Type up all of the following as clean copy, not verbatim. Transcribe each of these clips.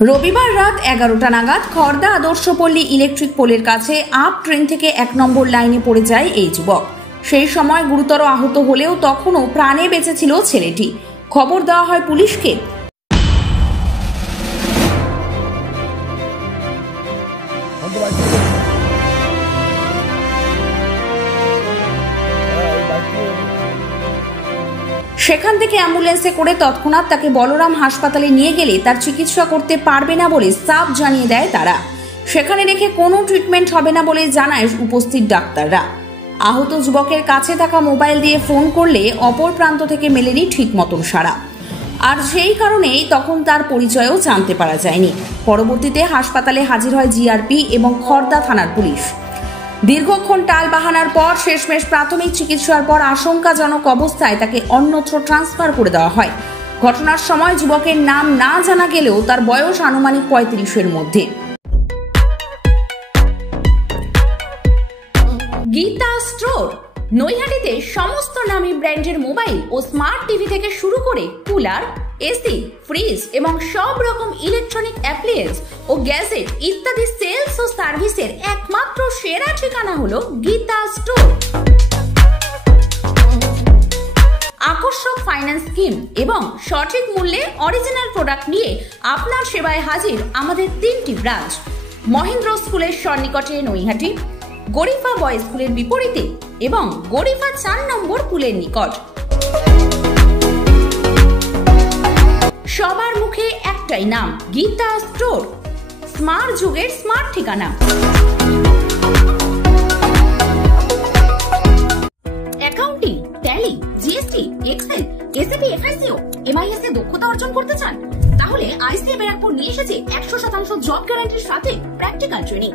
রবিবার রাত 11টা নাগাদ খড়দা আদর্শপল্লী ইলেকট্রিক পোলের কাছে আপ ট্রেন থেকে 1 নম্বর লাইনে পড়ে যায় এই যুবক। সেই সময় গুরুতর আহত হলেও তখনও প্রাণে বেঁচে ছিল ছেলেটি। খবর দেওয়া হয় পুলিশকে। সেখান থেকে অ্যাম্বুলেন্সে করে তৎক্ষণাৎ তাকে বলরাম হাসপাতালে নিয়ে গেলে তার চিকিৎসা করতে পারবে না বলে সাফ জানিয়ে দেয় তারা। সেখানে রেখে কোনো ট্রিটমেন্ট হবে না বলে জানায় উপস্থিত ডাক্তাররা। আহত যুবকের কাছে থাকা মোবাইল দিয়ে ফোন করলে অপর প্রান্ত থেকে মেলেনি ঠিক মতন সাড়া, আর সেই কারণেই তখন তার পরিচয়ও জানতে পারা যায়নি। পরবর্তীতে হাসপাতালে হাজির হয় জিআরপি এবং খড়দা থানার পুলিশ। দীর্ঘক্ষণ টাল বাহানার পর শেষমেশ প্রাথমিক চিকিৎসার পর আশঙ্কাজনক অবস্থায় তাকে অন্যত্র ট্রান্সফার করে দেওয়া হয়। ঘটনার সময় যুবকের নাম না জানা গেলেও তার বয়স আনুমানিক 35-এর মধ্যে। গীতা স্টোর নৈহাটিতে সমস্ত নামী ব্র্যান্ডের মোবাইল ও স্মার্ট টিভি থেকে শুরু করে কুলার, এসি, ফ্রিজ এবং সব রকম ইলেকট্রনিক অ্যাপ্লায়েন্স ও গ্যাজেট ইত্যাদি সেলস ও সার্ভিসের একমাত্র সেরা ঠিকানা হলো গীতা স্টোর। আকর্ষক ফাইন্যান্স স্কিম এবং সঠিক মূল্যে অরিজিনাল প্রোডাক্ট নিয়ে আপনার সেবায় হাজির আমাদের 3টি ব্রাঞ্চ। মহেন্দ্র স্কুলের সন্নিকটে নৈহাটি, গরিফা বয়েজ স্কুলের বিপরীতে এবং গরিফা 4 নম্বর পুলের নিকট। সবার মুখে একটাই নাম, গীতা স্টোর, স্মার্ট যুগের স্মার্ট ঠিকানা। Accounting, Tally, GST, Excel, SAP, FICO, MIS এ দক্ষতা অর্জন করতে চান? তাহলে আইসিএ ব্যারাকপুর নিয়ে এসেছে 100% জব গ্যারান্টির সাথে প্র্যাকটিক্যাল ট্রেনিং।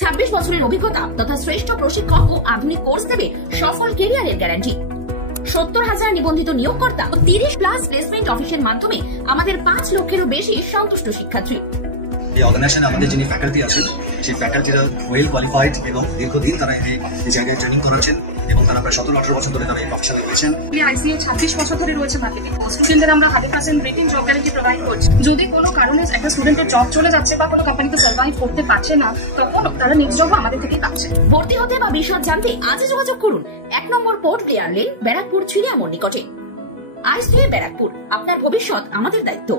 26 বছরের অভিজ্ঞতা তথা শ্রেষ্ঠ প্রশিক্ষক ও আধুনিক কোর্স দেবে সফল ক্যারিয়ারের গ্যারান্টি। 70,000 নিবন্ধিত নিয়োগকর্তা ও 30+ প্লেসমেন্ট অফিসের মাধ্যমে আমাদের 5 লক্ষেরও বেশি সন্তুষ্ট শিক্ষার্থী। এই অর্গানাইজেশনে আমাদের যিনি ফ্যাকাল্টি আছেন সেই ফ্যাকাল্টিরা ওয়েল কোয়ালিফাইড এবং দীর্ঘদিন তারা এই জায়গায় ট্রেনিং করাচ্ছেন এবং তারা প্রায় 17-18 বছর ধরে তারা এই প্রফেশনে রয়েছেন। আইসিএ 26 বছর ধরে রয়েছে মার্কেটিং। স্টুডেন্টদের আমরা 100% রেটিং জব গ্যারান্টি প্রোভাইড করছি। যদি কোনো কারণে একটা স্টুডেন্টের জব চলে যাচ্ছে বা কোনো কোম্পানিতে সার্ভাইভ করতে পারছে না, তখন তারা নেক্সট জব আমাদের থেকেই পাচ্ছে। ভর্তি হতে বা বিশদ জানতে আজই যোগাযোগ করুন 1 নম্বর পোর্ট প্লেয়ার লেন, ব্যারাকপুর 3 নম্বর নিকটে। আইসিএ ব্যারাকপুর, আপনার ভবিষ্যৎ আমাদের দায়িত্ব।